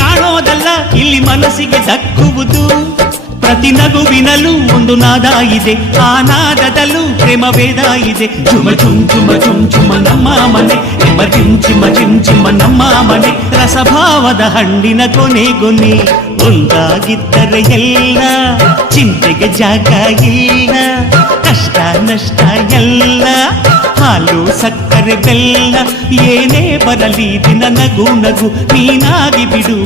ಕಾಣೋದಲ್ಲ ಇಲ್ಲಿ ಮನಸ್ಸಿಗೆ ದಕ್ಕುವುದು. ಪ್ರತಿ ನಗುವಿನಲ್ಲೂ ಒಂದು ನಾದ ಇದೆ, ಆ ನಾದದಲ್ಲೂ ಪ್ರೇಮ ವೇದ ಇದೆ. ಝುಮ ಝುಮ್ ಝುಮ ಝುಮ್ ಝುಮ ನಮ್ಮ ಮನೆ, ನಿಮ್ಮ ಜಿಮ್ ಚಿಮ ಜಿಮ್ ಚಿಮ್ಮ ನಮ್ಮ ಮನೆ. ರಸಭಾವದ ಹಣ್ಣಿನ ಕೊನೆ ಕೊನೆ ಒಂದಾಗಿದ್ದರೆ ಎಲ್ಲ ಚಿಂತೆಗೆ ಜಾಗ ಇಲ್ಲ. ಕಷ್ಟ ನಷ್ಟ ಎಲ್ಲ ಹಾಲು ಸಕ್ಕರೆ ಬೆಲ್ಲ ಏನೇ ಬರಲಿ ದಿನ ನಗು ನಗು ನೀನಾಗಿ ಬಿಡು.